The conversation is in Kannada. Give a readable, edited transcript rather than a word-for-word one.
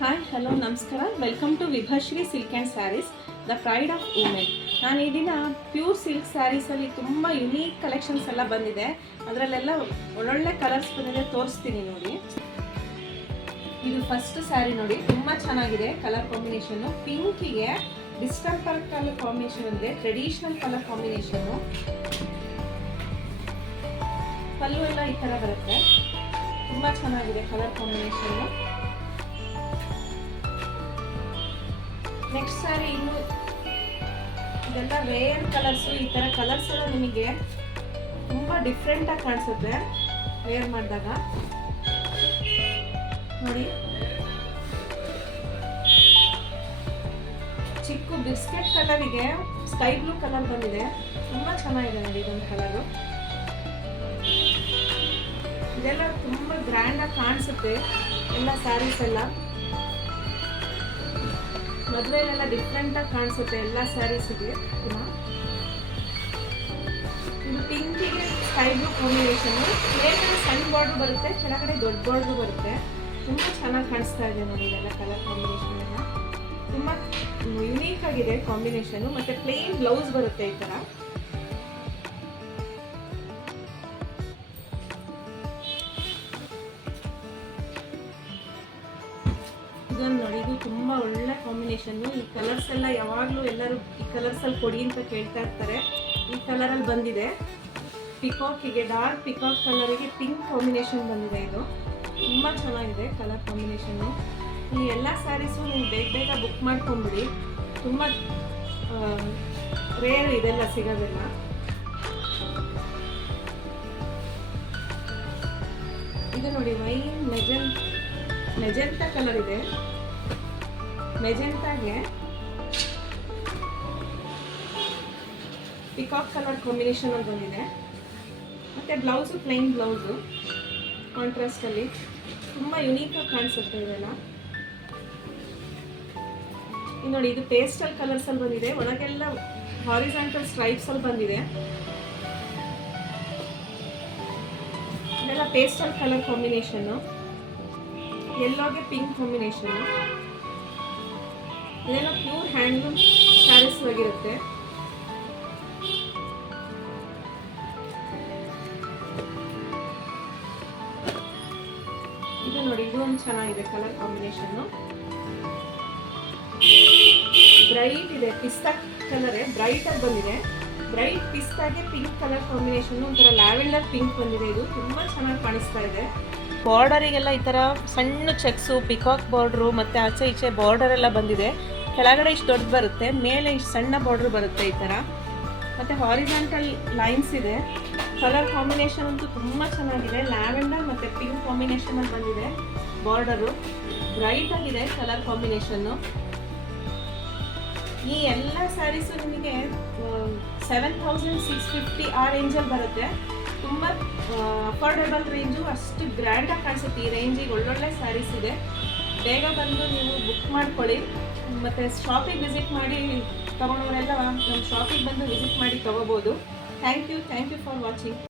ಹಾಯ್ ಹಲೋ ನಮಸ್ಕಾರ. Welcome to Vibhashree silk and saris, the pride of women. ನಾನು ಈ ದಿನ ಪ್ಯೂರ್ ಸಿಲ್ಕ್ ಸ್ಯಾರೀಸಲ್ಲಿ ತುಂಬ ಯುನೀಕ್ ಕಲೆಕ್ಷನ್ಸ್ ಎಲ್ಲ ಬಂದಿದೆ. ಅದರಲ್ಲೆಲ್ಲ ಒಳ್ಳೊಳ್ಳೆ ಕಲರ್ಸ್ ಬಂದಿದೆ, ತೋರಿಸ್ತೀನಿ ನೋಡಿ. ಇದು ಫಸ್ಟ್ ಸ್ಯಾರಿ ನೋಡಿ, ತುಂಬ ಚೆನ್ನಾಗಿದೆ ಕಲರ್ ಕಾಂಬಿನೇಷನ್ನು. ಪಿಂಕಿಗೆ ಡಿಸ್ಟೆಂಪರ್ ಕಲರ್ ಕಾಂಬಿನೇಷನ್ ಇದೆ, ಟ್ರೆಡಿಷನಲ್ ಕಲರ್ ಕಾಂಬಿನೇಷನ್ನು. ಪಲ್ಲು ಎಲ್ಲ ಈ ಥರ ಬರುತ್ತೆ, ತುಂಬ ಚೆನ್ನಾಗಿದೆ ಕಲರ್ ಕಾಂಬಿನೇಷನ್ನು. ನೆಕ್ಸ್ಟ್ ಸ್ಯಾರಿ ಇನ್ನು ಇದೆಲ್ಲ ರೇರ್ ಕಲರ್ಸು. ಈ ಥರ ಕಲರ್ಸ್ ಎಲ್ಲ ನಿಮಗೆ ತುಂಬ ಡಿಫ್ರೆಂಟಾಗಿ ಕಾಣಿಸುತ್ತೆ ವೇರ್ ಮಾಡಿದಾಗ. ನೋಡಿ, ಚಿಕ್ಕ ಬಿಸ್ಕೆಟ್ ಕಲರಿಗೆ ಸ್ಕೈ ಬ್ಲೂ ಕಲರ್ ಬಂದಿದೆ, ತುಂಬ ಚೆನ್ನಾಗಿದೆ ನೋಡಿ ಇದೊಂದು ಕಲರು. ಇದೆಲ್ಲ ತುಂಬ ಗ್ರ್ಯಾಂಡಾಗಿ ಕಾಣಿಸುತ್ತೆ ಎಲ್ಲ ಸ್ಯಾರೀಸ್ ಎಲ್ಲ. ಮದುವೆಲೆಲ್ಲ ಡಿಫ್ರೆಂಟಾಗಿ ಕಾಣಿಸುತ್ತೆ ಎಲ್ಲ ಸ್ಯಾರೀಸಿಗೆ. ಇದು ಪಿಂಕಿಗೆ ಸ್ಕೈ ಬ್ಲೂ ಕಾಂಬಿನೇಷನ್ನು. ಮೇಲ್ಗಡೆ ಸಣ್ಣ ಬಾರ್ಡ್ರು ಬರುತ್ತೆ, ಕೆಳಗಡೆ ದೊಡ್ಡ ಬಾರ್ಡ್ರು ಬರುತ್ತೆ. ತುಂಬ ಚೆನ್ನಾಗಿ ಕಾಣಿಸ್ತಾ ಇದೆ ನೋಡಿ ಇದೆಲ್ಲ ಕಲರ್ ಕಾಂಬಿನೇಷನ್ ಎಲ್ಲ. ತುಂಬ ಯುನೀಕ್ ಆಗಿದೆ ಕಾಂಬಿನೇಷನ್ನು. ಮತ್ತು ಪ್ಲೇನ್ ಬ್ಲೌಸ್ ಬರುತ್ತೆ ಈ ಥರ. ಇದನ್ನು ನೋಡಿ, ಇದು ತುಂಬ ಒಳ್ಳೆ ಕಾಂಬಿನೇಷನ್ನು. ಈ ಕಲರ್ಸ್ ಎಲ್ಲ ಯಾವಾಗಲೂ ಎಲ್ಲರೂ ಈ ಕಲರ್ಸಲ್ಲಿ ಕೊಡಿ ಅಂತ ಕೇಳ್ತಾ ಇರ್ತಾರೆ. ಈ ಕಲರಲ್ಲಿ ಬಂದಿದೆ. ಪಿಕಾಕಿಗೆ, ಡಾರ್ಕ್ ಪಿಕಾಕ್ ಕಲರಿಗೆ ಪಿಂಕ್ ಕಾಂಬಿನೇಷನ್ ಬಂದಿದೆ. ಇದು ತುಂಬ ಚೆನ್ನಾಗಿದೆ ಕಲರ್ ಕಾಂಬಿನೇಷನ್ನು. ಈ ಎಲ್ಲ ಸ್ಯಾರೀಸು ನೀವು ಬೇಗ ಬೇಗ ಬುಕ್ ಮಾಡ್ಕೊಂಬಿಡಿ, ತುಂಬ ರೇರ್ ಇದೆಲ್ಲ ಸಿಗೋದಿಲ್ಲ. ಇದು ನೋಡಿ, ವೈನ್ ಮೆಜೆಂಟಾ ಕಲರ್ ಇದೆ. ಮೆಜೆಂಟಾಗೆ ಪಿಕಾಕ್ ಕಲರ್ ಕಾಂಬಿನೇಷನ್ ಅಲ್ಲಿ ಬಂದಿದೆ. ಮತ್ತು ಬ್ಲೌಸು ಪ್ಲೈನ್ ಬ್ಲೌಸು ಕಾಂಟ್ರಾಸ್ಟಲ್ಲಿ ತುಂಬ ಯುನೀಕಾಗಿ ಕಾಣಿಸುತ್ತೆ ಇದೆಲ್ಲ. ಇದು ನೋಡಿ, ಇದು ಪೇಸ್ಟಲ್ ಕಲರ್ಸಲ್ಲಿ ಬಂದಿದೆ. ಒಳಗೆಲ್ಲ ಹಾರಿಜಾಂಟಲ್ ಸ್ಟ್ರೈಪ್ಸಲ್ಲಿ ಬಂದಿದೆ. ಇದೆಲ್ಲ ಪೇಸ್ಟಲ್ ಕಲರ್ ಕಾಂಬಿನೇಷನ್ನು. ಯೆಲ್ಲೋಗೆ ಪಿಂಕ್ ಕಾಂಬಿನೇಷನ್ನು. ಇದೆಲ್ಲ ಪ್ಯೂರ್ ಹ್ಯಾಂಡ್ಲೂಮ್ ಸ್ಯಾರೀಸ್ ಆಗಿರುತ್ತೆ. ಇದು ನೋಡಿ, ಇದು ಒಂದು ಚೆನ್ನಾಗಿದೆ ಕಲರ್ ಕಾಂಬಿನೇಷನ್ನು. ಬ್ರೈಟ್ ಇದೆ, ಪಿಸ್ತಾ ಕಲರೇ ಬ್ರೈಟ್ ಆಗಿ ಬಂದಿದೆ. ಬ್ರೈಟ್ ಪಿಸ್ತಾಗೆ ಪಿಂಕ್ ಕಲರ್ ಕಾಂಬಿನೇಷನ್, ಒಂಥರ ಲ್ಯಾವೆಂಡರ್ ಪಿಂಕ್ ಬಂದಿದೆ. ಇದು ತುಂಬ ಚೆನ್ನಾಗಿ ಕಾಣಿಸ್ತಾ ಇದೆ. ಬಾರ್ಡರಿಗೆಲ್ಲ ಈ ಥರ ಸಣ್ಣ ಚೆಕ್ಸು, ಪಿಕಾಕ್ ಬಾರ್ಡ್ರು, ಮತ್ತು ಆಚೆ ಈಚೆ ಬಾರ್ಡರ್ ಎಲ್ಲ ಬಂದಿದೆ. ಕೆಳಗಡೆ ಇಷ್ಟು ದೊಡ್ಡ ಬರುತ್ತೆ, ಮೇಲೆ ಇಷ್ಟು ಸಣ್ಣ ಬಾರ್ಡ್ರ್ ಬರುತ್ತೆ ಈ ಥರ. ಮತ್ತು ಹಾರಿಜಾಂಟಲ್ ಲೈನ್ಸ್ ಇದೆ. ಕಲರ್ ಕಾಂಬಿನೇಷನ್ ಅಂತೂ ತುಂಬ ಚೆನ್ನಾಗಿದೆ. ಲ್ಯಾವೆಂಡರ್ ಮತ್ತು ಪಿಂಕ್ ಕಾಂಬಿನೇಷನಲ್ಲಿ ಬಂದಿದೆ ಬಾರ್ಡರು. ಬ್ರೈಟ್ ಆಗಿದೆ ಕಲರ್ ಕಾಂಬಿನೇಷನ್ನು. ಈ ಎಲ್ಲ ಸ್ಯಾರೀಸು ನಿಮಗೆ 7650 ಆ ರೇಂಜಲ್ಲಿ ಬರುತ್ತೆ. ತುಂಬ ಅಫೋರ್ಡೆಬಲ್ ರೇಂಜು, ಅಷ್ಟು ಗ್ರ್ಯಾಂಡಾಗಿ ಕಾಣಿಸುತ್ತೆ. ಈ ರೇಂಜಿಗೆ ಒಳ್ಳೊಳ್ಳೆ ಸ್ಯಾರೀಸ್ ಇದೆ. ಬೇಗ ಬಂದು ನೀವು ಬುಕ್ ಮಾಡ್ಕೊಳ್ಳಿ. ಮತ್ತು ಶಾಪಿಗೆ ವಿಸಿಟ್ ಮಾಡಿ ತೊಗೊಳೋರೆಲ್ಲ ನಮ್ಮ ಶಾಪಿಗೆ ಬಂದು ವಿಸಿಟ್ ಮಾಡಿ ತೊಗೋಬೋದು. Thank you for watching.